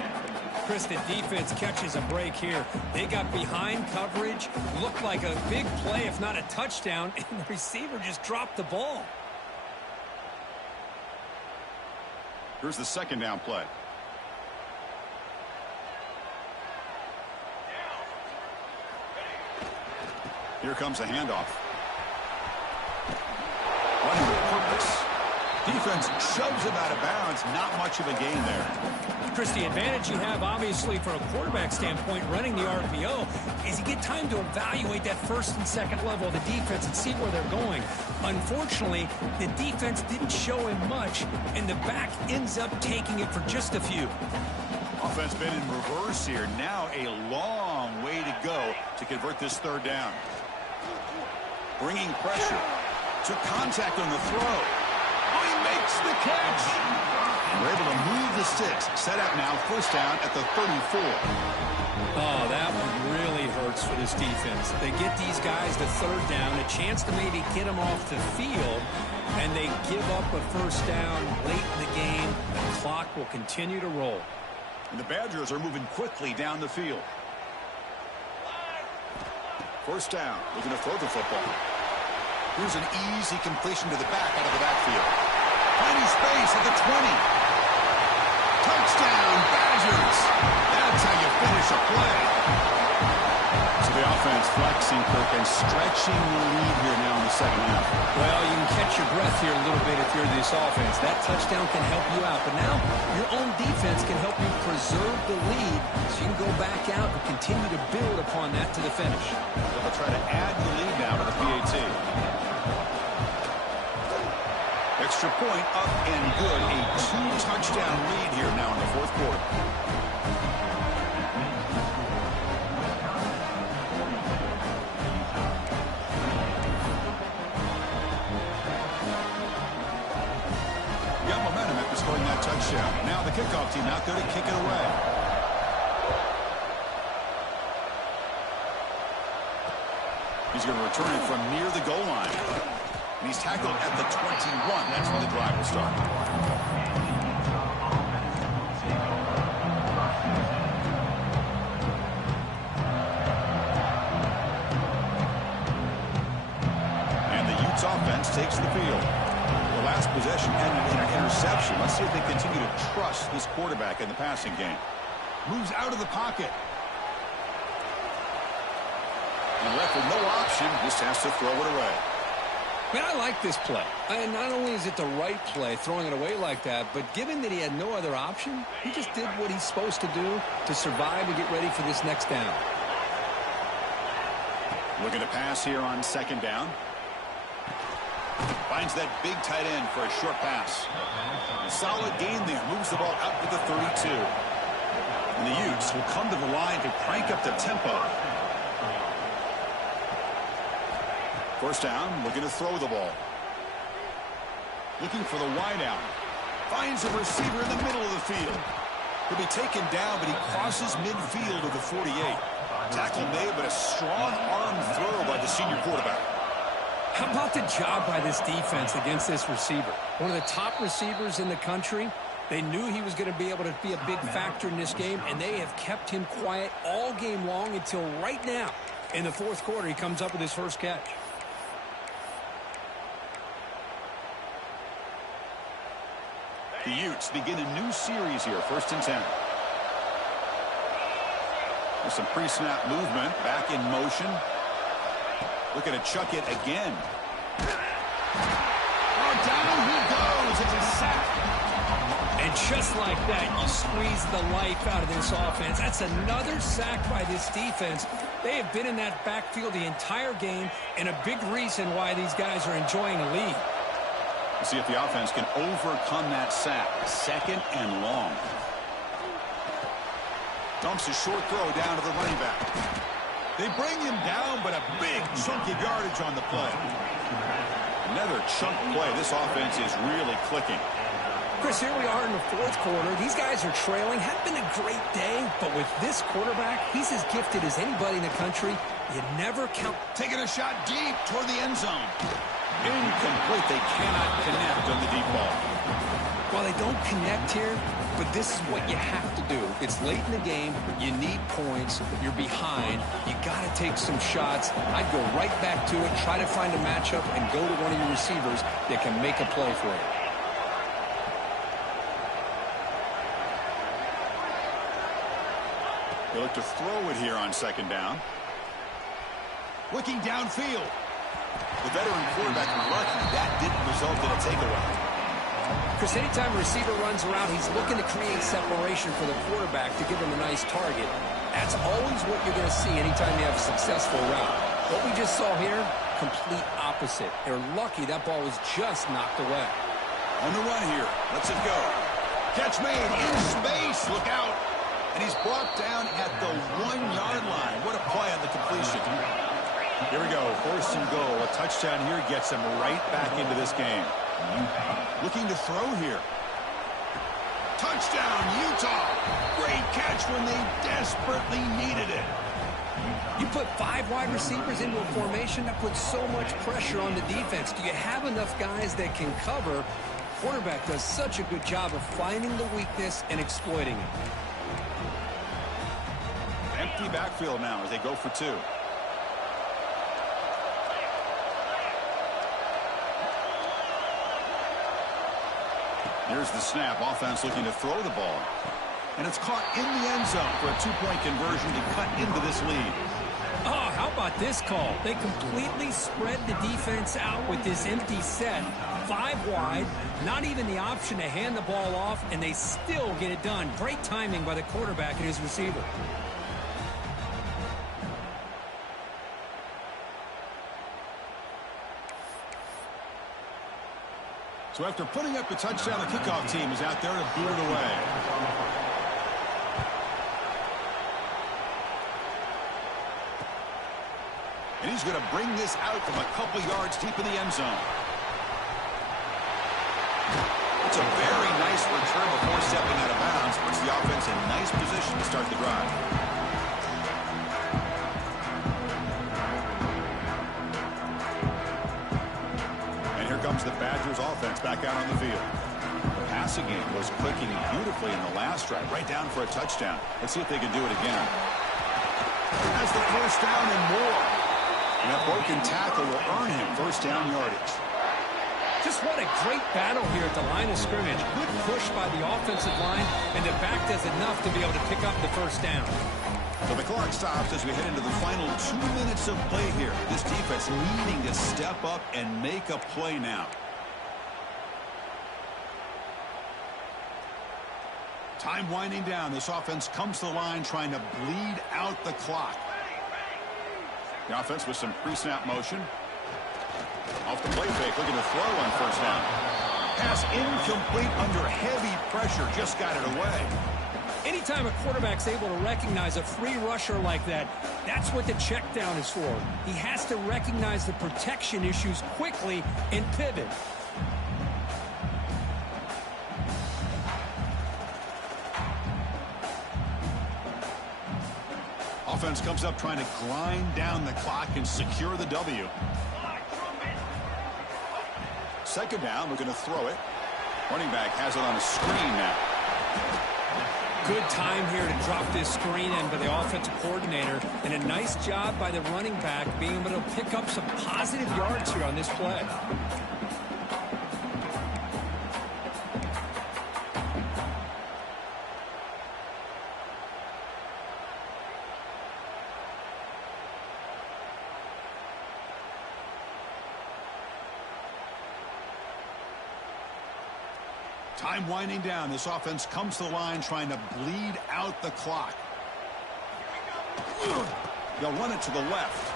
Chris, the defense catches a break here. They got behind coverage, looked like a big play, if not a touchdown, and the receiver just dropped the ball. Here's the 2nd down play. Here comes a handoff. Running with purpose. Defense shoves him out of bounds. Not much of a gain there. Chris, the advantage you have, obviously, from a quarterback standpoint, running the RPO, is you get time to evaluate that 1st and 2nd level of the defense and see where they're going. Unfortunately, the defense didn't show him much, and the back ends up taking it for just a few. Offense been in reverse here. Now a long way to go to convert this 3rd down. Bringing pressure. Took contact on the throw. Oh, he makes the catch. We're able to move the sticks. Set up now, 1st down at the 34. Oh, that one really hurts for this defense. They get these guys to 3rd down, a chance to maybe get them off the field, and they give up a 1st down late in the game. The clock will continue to roll. And the Badgers are moving quickly down the field. 1st down, looking to throw the football. Here's an easy completion to the back out of the backfield. Finding space at the 20. Touchdown, Badgers. That's how you finish a play. So the offense flexing, Kirk, and stretching the lead here now in the 2nd half. Well, you can catch your breath here a little bit if you're this offense. That touchdown can help you out. But now your own defense can help you preserve the lead so you can go back out and continue to build upon that to the finish. They'll try to add the lead now to the PAT. Extra point up and good. A 2-touchdown lead here now in the 4th quarter. Got momentum after scoring that touchdown. Now the kickoff team out there to kick it away. He's going to return it from near the goal line. And he's tackled at the 21. That's when the drive will start. And the Utes offense takes the field. The last possession ended in an interception. Let's see if they continue to trust this quarterback in the passing game. Moves out of the pocket. And left with no option, just has to throw it away. Man, I like this play. And not only is it the right play, throwing it away like that, but given that he had no other option, he just did what he's supposed to do to survive and get ready for this next down. Looking to pass here on 2nd down. Finds that big tight end for a short pass. A solid gain there. Moves the ball out to the 32. And the Utes will come to the line to crank up the tempo. 1st down, looking to throw the ball. Looking for the wide out. Finds a receiver in the middle of the field. He'll be taken down, but he crosses midfield of the 48. Tackle made, but a strong arm throw by the senior quarterback. How about the job by this defense against this receiver? One of the top receivers in the country. They knew he was going to be able to be a big factor in this game, and they have kept him quiet all game long until right now. In the fourth quarter, he comes up with his first catch. The Utes begin a new series here, 1st and 10. With some pre-snap movement, back in motion. Looking to chuck it again. Oh, down he goes. It's a sack. And just like that, you squeeze the life out of this offense. That's another sack by this defense. They have been in that backfield the entire game, and a big reason why these guys are enjoying a lead. We'll see if the offense can overcome that sack. 2nd and long. Dumps a short throw down to the running back. They bring him down, but a big chunk of yardage on the play. Another chunk play. This offense is really clicking. Chris, here we are in the fourth quarter. These guys are trailing. Hadn't been a great day, but with this quarterback, he's as gifted as anybody in the country. You never count. Taking a shot deep toward the end zone. Incomplete. They cannot connect on the deep ball. Well, they don't connect here, but this is what you have to do. It's late in the game. You need points. You're behind. You got to take some shots. I'd go right back to it, try to find a matchup, and go to one of your receivers that can make a play for you. They look to throw it here on 2nd down. Looking downfield. The veteran quarterback lucky that didn't result in a takeaway. Chris, anytime a receiver runs around, he's looking to create separation for the quarterback to give him a nice target. That's always what you're going to see anytime you have a successful route. What we just saw here, complete opposite. They're lucky that ball was just knocked away. On the run here. Lets it go. Catch made in space. Look out. And he's brought down at the 1-yard line. What a play on the completion. Here we go. 1st and goal. A touchdown here gets him right back into this game. Looking to throw here. Touchdown, Utah. Great catch when they desperately needed it. You put 5 wide receivers into a formation that puts so much pressure on the defense. Do you have enough guys that can cover? Quarterback does such a good job of finding the weakness and exploiting it. Empty backfield now as they go for 2. Here's the snap. Offense looking to throw the ball. And it's caught in the end zone for a 2-point conversion to cut into this lead. Oh, how about this call? They completely spread the defense out with this empty set. 5 wide, not even the option to hand the ball off, and they still get it done. Great timing by the quarterback and his receiver. So after putting up a touchdown, the kickoff team is out there to boot it away. And he's going to bring this out from a couple yards deep in the end zone. It's a very nice return before stepping out of bounds. Puts the offense in nice position to start the drive. And here comes the Badgers offense back out on the field. The passing game was clicking beautifully in the last drive, right down for a touchdown. Let's see if they can do it again. Has the first down and more. And that broken tackle will earn him first down yardage. Just what a great battle here at the line of scrimmage. Good push by the offensive line, and the back does enough to be able to pick up the first down. So the clock stops as we head into the final 2 minutes of play here. This defense needing to step up and make a play now. Time winding down. This offense comes to the line trying to bleed out the clock. The offense with some pre-snap motion. Off the play fake, looking to throw on first down. Pass incomplete under heavy pressure, just got it away. Anytime a quarterback's able to recognize a free rusher like that, that's what the check down is for. He has to recognize the protection issues quickly and pivot. offense comes up trying to grind down the clock and secure the W. Second down, we're going to throw it. Running back has it on a screen now. Good time here to drop this screen in by the offensive coordinator, and a nice job by the running back being able to pick up some positive yards here on this play. Time winding down. This offense comes to the line trying to bleed out the clock. They'll run it to the left.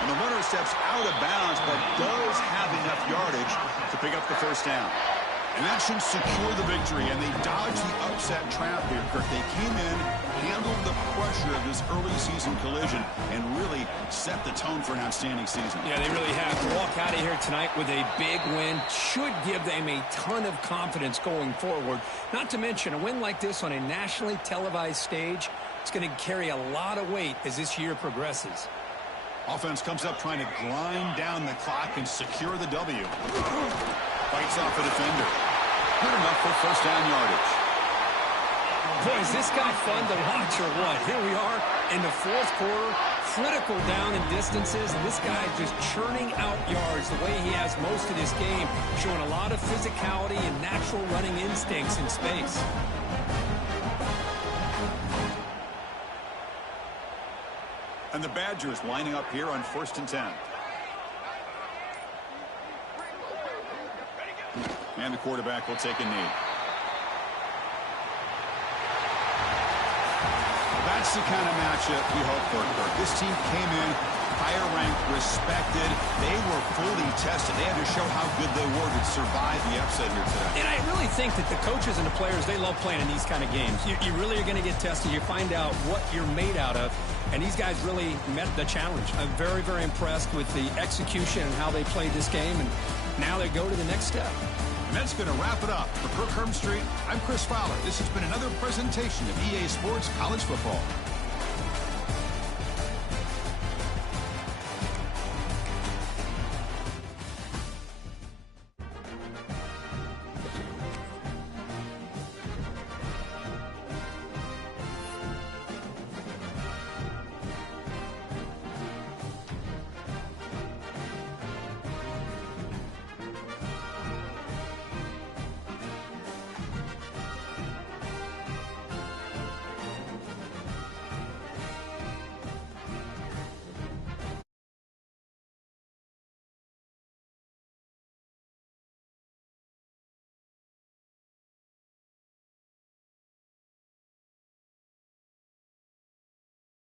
And the runner steps out of bounds, but does have enough yardage to pick up the first down. And that should secure the victory, and they dodged the upset trap here, Kirk. They came in, handled the pressure of this early season collision, and really set the tone for an outstanding season. Yeah, they really have. To walk out of here tonight with a big win should give them a ton of confidence going forward. Not to mention, a win like this on a nationally televised stage, it's going to carry a lot of weight as this year progresses. Offense comes up trying to grind down the clock and secure the W. Fights off a defender. Good enough for first down yardage. Boy, is this guy fun to watch or what? Here we are in the fourth quarter, critical down in distances, and this guy just churning out yards the way he has most of this game, showing a lot of physicality and natural running instincts in space. And the Badgers lining up here on 1st and 10. And the quarterback will take a knee. That's the kind of matchup we hope for, Kirk. This team came in higher ranked, respected. They were fully tested. They had to show how good they were to survive the upset here today. And I really think that the coaches and the players, they love playing in these kind of games. You really are going to get tested. You find out what you're made out of. And these guys really met the challenge. I'm very, very impressed with the execution and how they played this game. And now they go to the next step. And that's going to wrap it up. For Kirk Herbstreit, I'm Chris Fowler. This has been another presentation of EA Sports College Football.